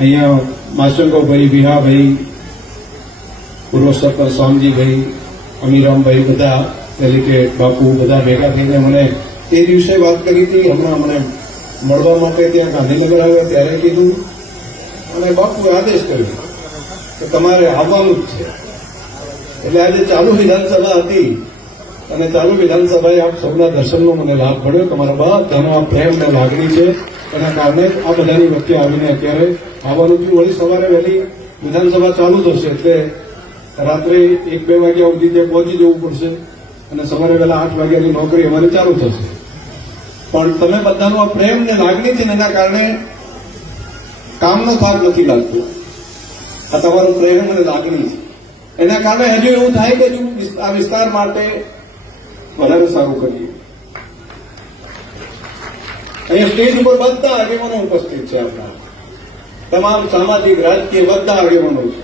અહીંયા માસંગોભાઈ, વિહાભાઈ, પૂર્વ સરપંચ શામજીભાઈ, અમીરામભાઈ, બધા ડેલિગેટ બાપુ બધા ભેગા થઈને મને એ દિવસે વાત કરી હતી. હમણાં મને મળવા માટે ત્યાં ગાંધીનગર આવ્યા ત્યારે કીધું અને બાપુએ આદેશ કર્યો કે તમારે આવવાનું જ છે. એટલે આજે ચાલુ વિધાનસભા હતી અને ચાલુ વિધાનસભાએ આપ સૌના દર્શનનો મને લાભ મળ્યો. તમારા બધાનો આ પ્રેમ અને લાગણી છે, એના કારણે આ બધાની વચ્ચે આવીને અત્યારે આવવાનું થયું. વળી સવારે વહેલી વિધાનસભા ચાલુ થશે એટલે રાત્રે 1-2 વાગ્યા સુધી ત્યાં પહોંચી જવું પડશે અને સવારે વહેલા 8 વાગ્યાની નોકરી અમારી ચાલુ થશે. પણ તમે બધાનો આ પ્રેમ ને લાગણી છે ને એના કારણે કામનો થાક નથી લાગતો. આ તમારું પ્રેમ અને લાગણી છે, એના કારણે હજુ એવું થાય કે હજુ આ વિસ્તાર માટે વધારે સારું કરીએ. અહીંયા સ્ટેજ ઉપર બધા આગેવાનો ઉપસ્થિત છે. આપણા તમામ સામાજિક રાજકીય બધા આગેવાનો છે.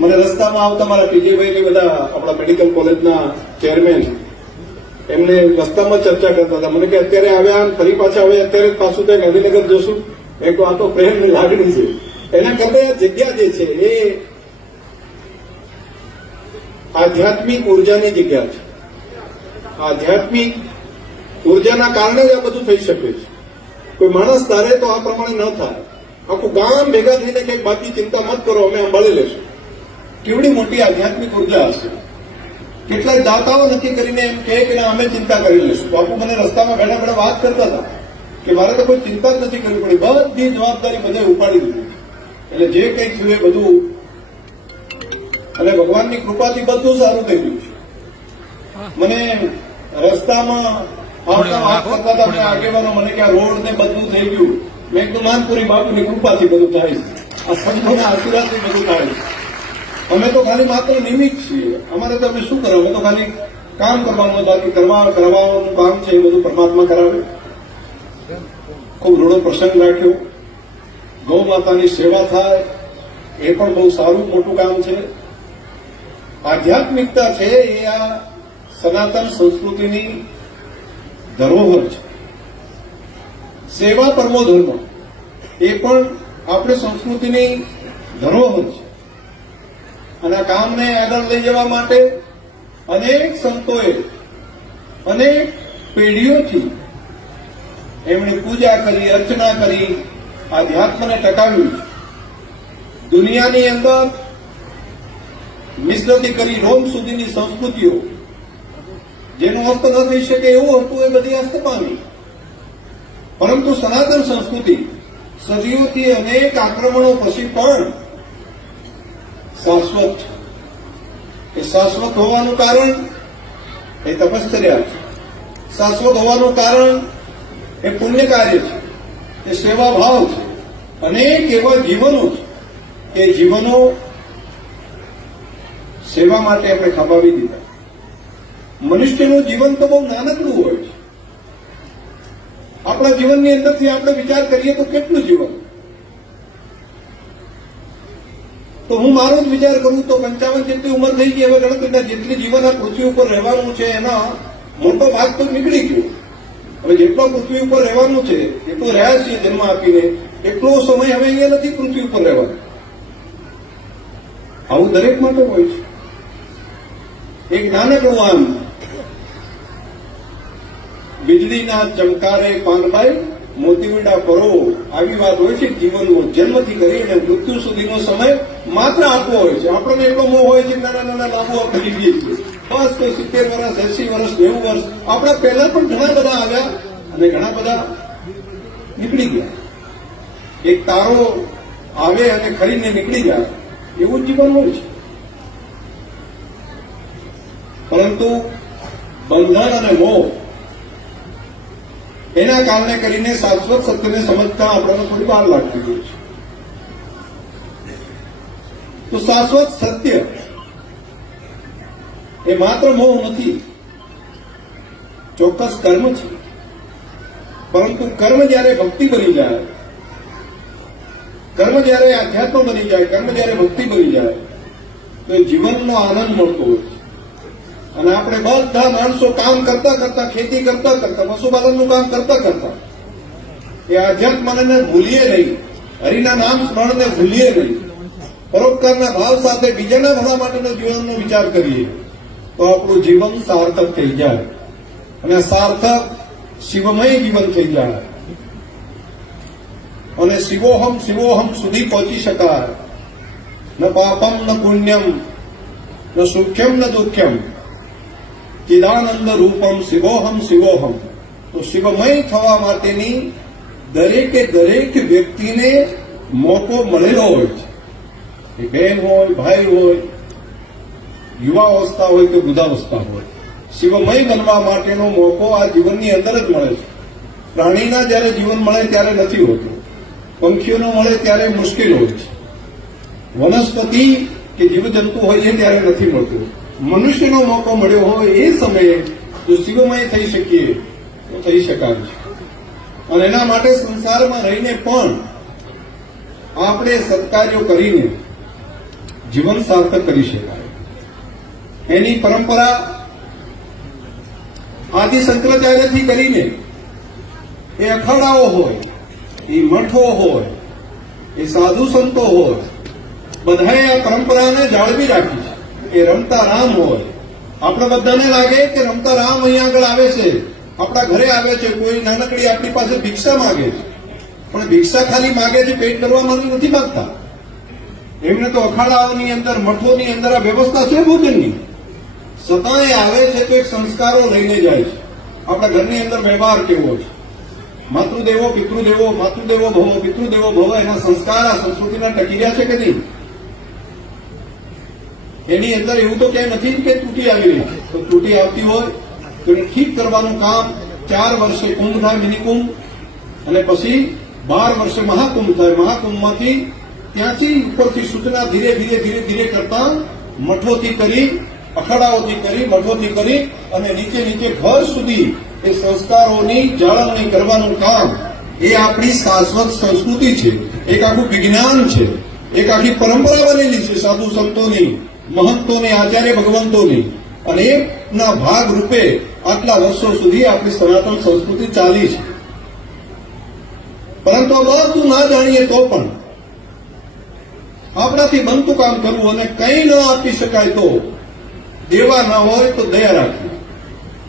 મને રસ્તામાં આવતા મારા પીજેભાઈ બધા આપણા મેડિકલ કોલેજના ચેરમેન એમને રસ્તામાં ચર્ચા કરતા હતા. મને કે અત્યારે આવ્યા ફરી પાછા આવ્યા, અત્યારે પાછું ત્યાં ગાંધીનગર જોશું. એક આ તો પ્રેમની લાગણી છે. એના કરતા આ જગ્યા જે છે એ આધ્યાત્મિક ઉર્જાની જગ્યા છે. આધ્યાત્મિક ઉર્જાના કારણે જ આ બધું થઈ શકે છે. કોઈ માણસ ધારે તો આ પ્રમાણે ન થાય. આખું ગામ ભેગા થઈને કંઈક બાકી ચિંતા મત કરો, અમે સંભાળી લેશું. કેવડી મોટી આધ્યાત્મિક ઉર્જા હશે. કેટલાક દાતાઓ નક્કી કરીને એમ કહે કે અમે ચિંતા કરી લઈશું. બાપુ મને રસ્તામાં બેઠા બેઠા વાત કરતા હતા કે મારે તો કોઈ ચિંતા જ નથી કરવી પડી, બધી જવાબદારી બધે ઉપાડી દીધી. એટલે જે કંઈ થયું એ બધું અને ભગવાનની કૃપાથી બધું સારું થઈ ગયું છે. મને રસ્તામાં આવતા વાત કરતા હતા બધા આગેવાનો મને કે આ રોડ ને બધું થઈ ગયું. મેં એકદમ માનપુરી બાપુની કૃપાથી બધું થાય છે. આ સંતોના આશીર્વાદથી બધું થાય છે. અમે તો ખાલી માત્ર નિમિત્ત છીએ. અમારે તો અમે શું કરો, અમે તો ખાલી કામ કરવાનું, બાકી કરવાનું કામ છે એ બધું પરમાત્મા કરાવે. ખૂબ રૂડો પ્રસંગ રાખ્યો. ગૌ માતાની સેવા થાય એ પણ બહુ સારું મોટું કામ છે. આધ્યાત્મિકતા છે એ આ સનાતન સંસ્કૃતિની ધરોહર છે. સેવા પરમો ધર્મ એ પણ આપણી સંસ્કૃતિની ધરોહર છે. અને આ કામને આગળ લઈ જવા માટે અનેક સંતોએ અનેક પેઢીઓથી એમની પૂજા કરી, અર્ચના કરી, આધ્યાત્મને ટકાવ્યું. દુનિયાની અંદર મિશ્રથી કરી રોમ સુધીની સંસ્કૃતિઓ જેનું અસ્ત ન થઈ શકે એવું હતું એ બધી અસ્ત પામી. પરંતુ સનાતન સંસ્કૃતિ સદીઓથી અનેક આક્રમણો પછી પણ શાશ્વત છે. એ શાશ્વત હોવાનું કારણ એ તપશ્ચર્યા છે. શાશ્વત હોવાનું કારણ એ પુણ્ય કાર્ય છે, એ સેવા ભાવ છે. અનેક એવા જીવનો છે કે જીવનો સેવા માટે આપણે ખપાવી દીધા. મનુષ્યનું જીવન તો બહુ નાનકડું હોય છે. આપણા જીવનની અંદરથી આપણે વિચાર કરીએ તો કેટલું જીવન. તો હું મારો જ વિચાર કરું તો 55 જેટલી ઉંમર થઈ ગઈ. હવે ગણતરીના જેટલી જીવન આ પૃથ્વી ઉપર રહેવાનું છે એના મોટો ભાગ તો નીકળી ગયો. હવે જેટલો પૃથ્વી ઉપર રહેવાનું છે એટલું રહ્યા છીએ જન્મ આપીને, એટલો સમય હવે અહીંયા નથી પૃથ્વી ઉપર રહેવાનો. આવું દરેક માટે હોય છે. એક નાનકડું આમ વીજળીના ચમકારે પાનબાઈ મોતીવીડા પરો આવી વાત હોય છે. જીવનનો જન્મથી કરીને મૃત્યુ સુધીનો સમય માત્ર આપવો હોય છે. આપણને એટલો મોહ હોય છે નાના નાના લાભો આપણે લીધીએ છીએ. બસ કોઈ 70 વર્ષ, 80 વર્ષ, 90 વર્ષ. આપણા પહેલા પણ ઘણા બધા આવ્યા અને ઘણા બધા નીકળી ગયા. એક તારો આવે અને ખરીને નીકળી જાય એવું જીવન હોય છે. પરંતુ બંધન અને મોહ એના કારણે કરીને શાશ્વત સત્યને સમજતા આપણને થોડી વાર લાગતી હોય છે. તો શાશ્વત સત્ય એ માત્ર મોહ નથી, ચોક્કસ કર્મ છે. પરંતુ કર્મ જયારે ભક્તિ બની જાય, કર્મ જયારે આધ્યાત્મ બની જાય, કર્મ જયારે ભક્તિ બની જાય તો એ જીવનનો આનંદ મળતો હોય છે. અને આપણે બધા માણસો કામ કરતા કરતા, ખેતી કરતા કરતા, પશુપાલનનું કામ કરતા કરતા એ આધ્યાત્મને ભૂલીએ નહીં હરિના નામ સ્મરણને ભૂલીએ નહીં, પરોપકારના ભાવ સાથે બીજાના ભલા માટેનો જીવનનો વિચાર કરીએ તો આપણું જીવન સાર્થક થઈ જાય અને સાર્થક શિવમય જીવન થઈ જાય અને શિવોહમ શિવોહમ સુધી પહોંચી શકાય. ન પાપમ ન પુણ્યમ ન સુખ્યમ ન દુખ્યમ ચિદાનંદ રૂપમ શિવોહમ શિવોહમ. તો શિવમય થવા માટેની દરેકે દરેક વ્યક્તિને મોકો મળેલો હોય છે. એ બહેન હોય, ભાઈ હોય, યુવાવસ્થા હોય કે વૃદ્ધાવસ્થા હોય, શિવમય બનવા માટેનો મોકો આ જીવનની અંદર જ મળે છે. પ્રાણીના જયારે જીવન મળે ત્યારે નથી હોતું, પંખીઓનો મળે ત્યારે મુશ્કેલ હોય છે, વનસ્પતિ કે જીવજંતુ હોય છે ત્યારે નથી મળતું. મનુષ્યનો મોકો મળ્યો હોય એ સમયે જો શિવમય થઈ શકીએ તો થઈ શકાય છે. અને એના માટે સંસારમાં રહીને પણ આપણે સત્કાર્યો કરીને જીવન સાર્થક કરી શકાય. એની પરંપરા આદિ શંકરાચાર્યથી કરીને એ અખાડાઓ હોય, એ મઠો હોય, એ સાધુ સંતો હોય, બધાએ આ પરંપરાને જાળવી રાખી છે. એ રમતા રામ હોય, આપણે બધાને લાગે કે રમતા રામ અહીંયા આગળ આવે છે, આપણા ઘરે આવે છે, કોઈ નાનકડી આપણી પાસે ભિક્ષા માંગે છે, પણ ભિક્ષા ખાલી માંગે છે, પેટ ભરવા માટે નથી માંગતા. એમને તો અખાડાઓની અંદર, મઠોની અંદર આ વ્યવસ્થા છે ભોજનની. સતાએ આવે છે તો એક સંસ્કારો લઈને જાય છે. આપણા ઘરની અંદર વ્યવહાર કેવો છે, માતૃદેવો પિતૃદેવો, માતૃદેવો ભવો પિતૃદેવો ભવો, એના સંસ્કાર આ સંસ્કૃતિના ટકી રહ્યા છે કે નહીં? એની અંદર એવું તો ક્યાંય નથી કે તૂટી આવી રહી છે. તો તૂટી આવતી હોય તો એને ઠીક કરવાનું કામ 4 વર્ષે કુંભ થાય, મિની કુંભ, અને પછી 12 વર્ષે મહાકુંભ થાય. મહાકુંભમાંથી ત્યાંથી ઉપરથી સૂચના ધીરે ધીરે ધીરે ધીરે કરતા મઠોથી કરી, અખાડાઓથી કરી, મઠોથી કરી અને નીચે નીચે ઘર સુધી એ સંસ્કારોની જાળવણી કરવાનું કામ એ આપણી શાશ્વત સંસ્કૃતિ છે. એક આખું વિજ્ઞાન છે, એક આખી પરંપરા બનેલી છે સાધુ સંતોની, મહંતોની, આચાર્ય ભગવંતોની. અને એના ભાગ રૂપે આટલા વર્ષો સુધી આપણી સનાતન સંસ્કૃતિ ચાલી છે. પરંતુ આ બધું ના જાણીએ તો પણ આપણાથી બનતું કામ કરવું, અને કંઈ ન આપી શકાય તો દેવા ના હોય તો દયા રાખવી.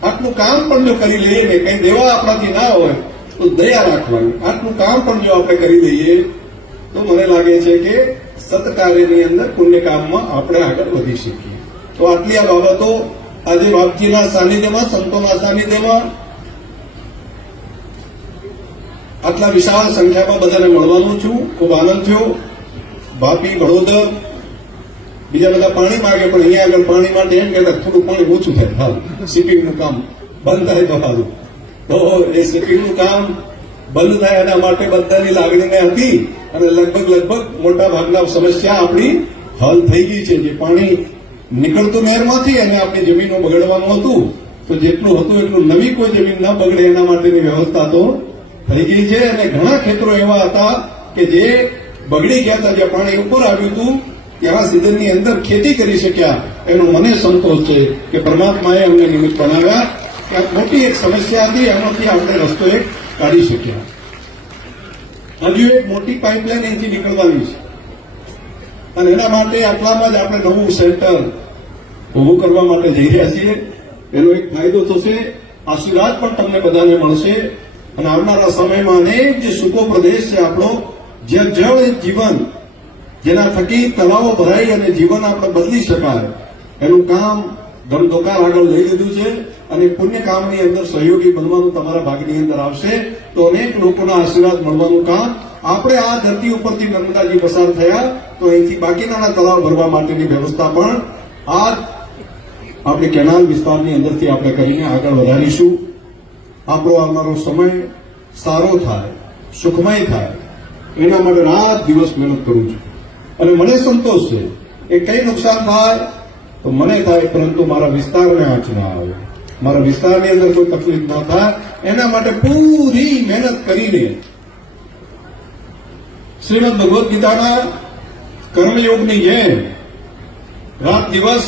આટલું કામ પણ જો કરી લઈએ ને, કંઈ દેવા આપણાથી ના હોય તો દયા રાખવાની. આટલું કામ પણ જો આપણે કરી દઈએ તો મને લાગે છે કે સત્કાર્યની અંદર પુણ્ય કામમાં આપણે આગળ વધી શકીએ. તો આટલી આ બાબતો આજે બાપજીના સાનિધ્યમાં, સંતોના સાનિધ્યમાં આટલા વિશાળ સંખ્યામાં બધાને મળવાનું છું. ખૂબ આનંદ થયો. ભાપી, વડોદર, બીજા બધા પાણી માંગે, પણ અહીંયા આગળ પાણી માટે એમ કહેતા થોડું પાણી ઓછું થાય, હાલ શિપિંગનું કામ બંધ થાય તો સારું. તો એ શિપિંગનું કામ બંધ થાય એના માટે બધાની લાગણીને હતી અને લગભગ મોટા ભાગના સમસ્યા આપણી હલ થઈ ગઈ છે. જે પાણી નીકળતું નહેરમાંથી અને આપણી જમીનો બગડવાનું હતું, તો જેટલું હતું એટલું નવી કોઈ જમીન ન બગડે એના માટેની વ્યવસ્થા તો થઈ ગઈ છે. અને ઘણા ખેતરો એવા હતા કે જે બગડી ગયા હતા, જ્યાં પાણી ઉપર આવ્યું હતું ત્યાં સિઝનની અંદર ખેતી કરી શક્યા. એનો મને સંતોષ છે કે પરમાત્માએ અમને નિમિત્ત બનાવ્યા. ત્યાં મોટી એક સમસ્યા હતી, એમાંથી આપણે રસ્તો એક કાઢી શક્યા. હજુ એક મોટી પાઇપલાઇન અહીંથી નીકળવાની છે અને એના માટે આટલામાં જ આપણે નવું સેન્ટર ઉભું કરવા માટે જઈ રહ્યા છીએ. એનો એક ફાયદો થશે, આશીર્વાદ પણ તમને બધાને મળશે. અને આવનારા સમયમાં અનેક જે સૂકો પ્રદેશ છે આપણો, જે જળ જીવન, જેના થકી તળાવો ભરાઈ અને જીવન આપણે બદલી શકાય, એનું કામ ધમધોકાર આગળ લઈ લીધું છે. અને પુણ્ય કામની અંદર સહયોગી બનવાનું તમારા ભાગની અંદર આવશે તો અનેક લોકોના આશીર્વાદ મળવાનું કામ. આપણે આ ધરતી ઉપરથી નર્મદાજી પસાર થયા તો અહીંથી બાકીના તળાવ ભરવા માટેની વ્યવસ્થા પણ આ આપણી કેનાલ વિસ્તારની અંદરથી આપણે કરીને આગળ વધારીશું. આપણો આવનારો સમય સારો થાય, સુખમય થાય, એના માટે રાત દિવસ મહેનત કરું છું. અને મને સંતોષ છે કે કઈ નુકસાન થાય તો મને થાય, પરંતુ મારા વિસ્તારને આંચ ના આવે, મારા વિસ્તારની અંદર કોઈ તકલીફ ન થાય, એના માટે પૂરી મહેનત કરીને શ્રીમદ ભગવદ્ ગીતાના કર્મયોગની જેમ રાત દિવસ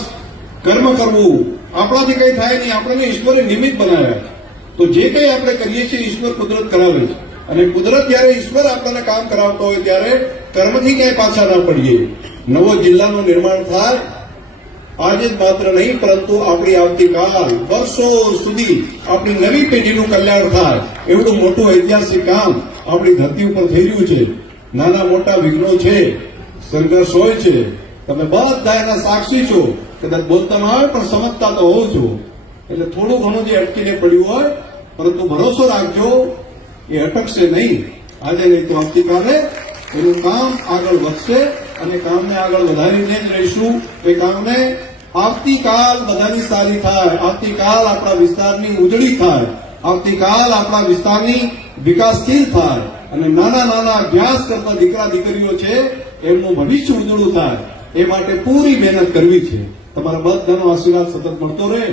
કર્મ કરવું. આપણાથી કઈ થાય નહીં, આપણને ઈશ્વરે નિમિત્ત બનાવ્યા છે. તો જે કંઈ આપણે કરીએ છીએ ઈશ્વર કુદરત કરાવે છે. અને કુદરત જયારે ઈશ્વર આપણને કામ કરાવતો હોય ત્યારે કર્મથી ક્યાંય પાછા ના પડીએ. નવો જિલ્લાનું નિર્માણ થાય આજે જ માત્ર નહીં, પરંતુ આપણી આવતીકાલ વર્ષો સુધી આપણી નવી પેઢીનું કલ્યાણ થાય એવડું મોટું ઐતિહાસિક કામ આપણી ધરતી ઉપર થઈ રહ્યું છે. નાના મોટા વિઘ્નો છે, સંઘર્ષ હોય છે, તમે બધા એના સાક્ષી છો. કદાચ બોલતા ના આવે પણ સમજતા તો હોવ છો. એટલે થોડું ઘણું જે અટકીને પડ્યું હોય, પરંતુ ભરોસો રાખજો એ અટકશે નહીં. આજે નહીં તો આવતીકાલે એનું કામ આગળ વધશે અને કામને આગળ વધારીને જ રહીશું. એ કામને આવતીકાલ બધાની સારી થાય, આવતીકાલ આપણા વિસ્તારની ઉજળી થાય, આવતીકાલ આપણા વિસ્તારની વિકાસશીલ થાય અને નાના નાના અભ્યાસ કરતા દીકરા દીકરીઓ છે એમનું ભવિષ્ય ઉજળું થાય. એ માટે પૂરી મહેનત કરવી છે. તમારા બધાનો આશીર્વાદ સતત મળતો રહે.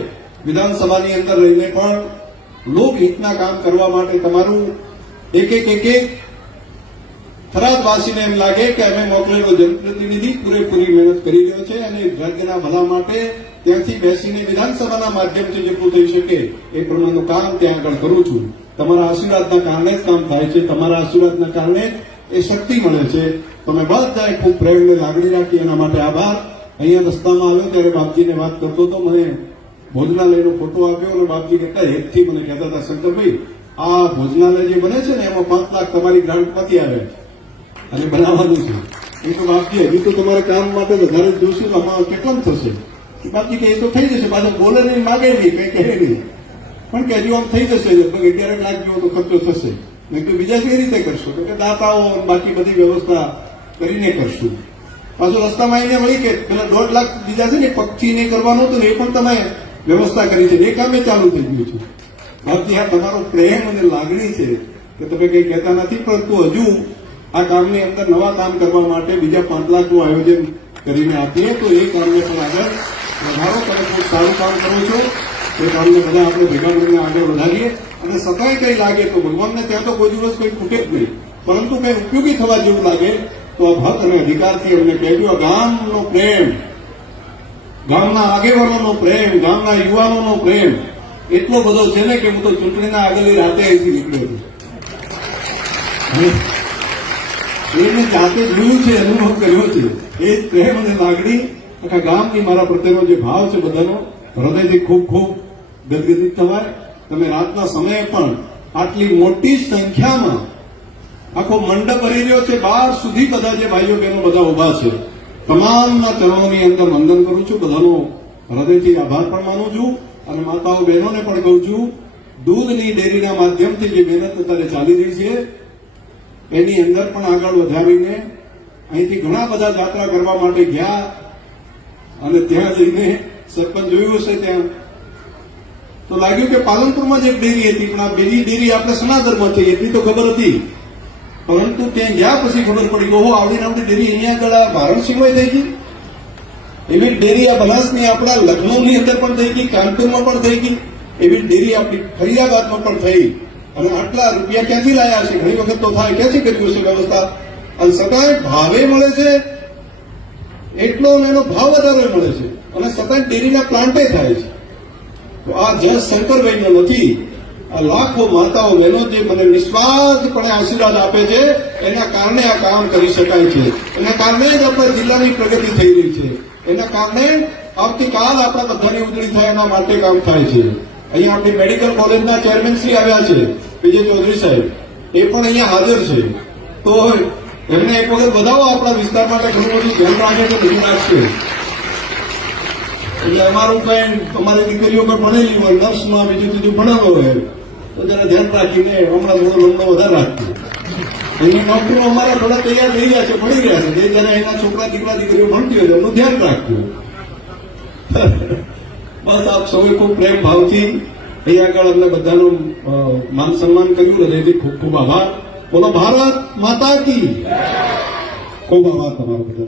વિધાનસભાની અંદર રહીને પણ લોકહિતના કામ કરવા માટે તમારું એક થરાદવાસીને એમ લાગે કે અમે મોકલેલો જનપ્રતિનિધિ પૂરેપૂરી મહેનત કરી રહ્યો છે અને રાજ્યના ભલા માટે ત્યાંથી બેસીને વિધાનસભાના માધ્યમથી જેટલું થઈ શકે એ પ્રમાણેનું કામ ત્યાં આગળ કરું છું. તમારા આશીર્વાદના કારણે જ કામ થાય છે. તમારા આશીર્વાદના કારણે એ શક્તિ મળે છે. તમે બધાએ ખૂબ પ્રેમ અને લાગણી રાખી, એના માટે આભાર. અહીંયા રસ્તામાં આવ્યો ત્યારે બાપજીને વાત કરતો હતો, મને ભોજનાલયનો ફોટો આપ્યો અને બાપજી કેટલા હેતથી મને કહેતા હતા, શંકરભાઈ આ ભોજનાલય જે બને છે ને એમાં 5 લાખ તમારી ગ્રાન્ટમાંથી આવે છે અને બનાવવાનું છે. એ તો બાપજી હજી તો તમારે કામ માટે વધારે જ જોશું, આમાં કેટલામ થશે? બાપજી કે એ તો થઈ જશે. પાછા બોલે નહીં, માગે નહીં, કઈ કહે નહીં, પણ કે હજુ આમ થઈ જશે, લગભગ 11 લાખ જેવો તો ખર્ચો થશે. મેં તો બીજા કઈ રીતે કરશો? તો કે દાતાઓ બાકી બધી વ્યવસ્થા કરીને કરશું. પાછું રસ્તામાં આવીને મળી કે પેલા 1.5 લાખ બીજા છે ને પગથી નહીં કરવાનું હતું ને એ પણ તમે વ્યવસ્થા કરી છે. એ કામે ચાલુ થઈ ગયું છે. બાપજી આ તમારો પ્રેમ અને લાગણી છે કે તમે કઈ કહેતા નથી, પરંતુ હજુ આ કામની અંદર નવા કામ કરવા માટે બીજા 5 લાખનું આયોજન કરીને આપીએ તો એ કામને પણ આગળ વધારો. તમે ખૂબ સારું કામ કરો છો. એ કામને બધા આપણે ભેગા મળીને આગળ વધારીએ અને સદાય કંઈ લાગે તો ભગવાનને ત્યાં તો કોઈ દિવસ કોઈ ખૂટે જ નહીં, પરંતુ કંઈ ઉપયોગી થવા જેવું લાગે તો આ હક અને અધિકારથી અમને કહેજો. ગામનો પ્રેમ, ગામના આગેવાનોનો પ્રેમ, ગામના યુવાનોનો પ્રેમ એટલો બધો છે ને કે હું તો ચૂંટણીના આગળની રાતે અહીંથી નીકળ્યો હતો. એને જાતે જોયું છે, અનુભવ કર્યો છે. એ જ પ્રેમ અને લાગણી આખા ગામની મારા પ્રત્યેનો જે ભાવ છે બધાનો હૃદયથી ખૂબ ખૂબ ગદગદિત થવાય. તમે રાતના સમયે પણ આટલી મોટી સંખ્યામાં આખો મંડપ ભરી રહ્યો છે, બહાર સુધી બધા જે ભાઈઓ બહેનો બધા ઉભા છે, તમામના ચરણોની અંદર વંદન કરું છું. બધાનો હૃદયથી આભાર પણ માનું છું અને માતાઓ બહેનોને પણ કહું છું, દૂધની ડેરીના માધ્યમથી જે મહેનત અત્યારે ચાલી રહી છે એની અંદર પણ આગળ વધારીને અહીંથી ઘણા બધા યાત્રા કરવા માટે ગયા અને ત્યાં જઈને સરપંચ જોયું હશે, ત્યાં તો લાગ્યું કે પાલનપુરમાં જ એક ડેરી હતી, પણ આ બીજી ડેરી આપણે સનાતનમાં થઈ એટલી તો ખબર હતી. પરંતુ ત્યાં ગયા પછી ખબર પડી કે આવડી આવડી ડેરી અહીંયા આગળ વારાણસીમાં થઈ ગઈ. એવી ડેરી આ બનાસની આપણા લખનૌની અંદર પણ થઈ ગઈ, કાનપુરમાં પણ થઈ ગઈ. એવી ડેરી આપણી ફરિયાબાદમાં પણ થઈ. અને આટલા રૂપિયા ક્યાંથી લાયા છે? ઘણી વખત તો થાય ક્યાંથી કર્યું છે વ્યવસ્થા? અને છતાંય ભાવે મળે છે એટલો અને એનો ભાવ વધારે મળે છે અને છતાંય ડેરીના પ્લાન્ટે થાય છે. તો આ જય શંકરભાઈનો નથી, આ લાખો માતાઓ બહેનો જે મને નિસ્વાર્થપણે આશીર્વાદ આપે છે એના કારણે આ કામ કરી શકાય છે. એના કારણે જ આપણા જિલ્લાની પ્રગતિ થઈ રહી છે. એના કારણે આવતીકાલ આપણા બધાની ઉજળી થાય એના માટે કામ થાય છે. અહીંયા આપણી મેડિકલ કોલેજના ચેરમેન શ્રી આવ્યા છે, વિજય ચૌધરી સાહેબ, એ પણ અહીંયા હાજર છે. તો એમને એક વખત વધાવો. આપણા વિસ્તાર માટે ઘણું બધું ધ્યાન રાખે છે, બધું રાખશે. એટલે અમારું કઈ તમારી દીકરીઓ પણ ભણેલી હોય, નર્સમાં બીજું ત્રીજું ભણેલો હોય તો જરા ધ્યાન રાખીને હમણાં થોડો લંબો વધારે રાખજો. એની નોકરીઓ અમારા થોડા તૈયાર થઈ ગયા છે, ભણી રહ્યા છે. જે જયારે એના છોકરા દીકરા દીકરીઓ ભણતી હોય એમનું ધ્યાન રાખજો. બસ આપ સૌએ ખૂબ પ્રેમ ભાવથી અહીં આગળ અમને બધાનું માન સન્માન કર્યું. હૃદયથી ખૂબ ખૂબ આભાર. બોલો ભારત માતા કી. ખૂબ આભાર તમારો બધા.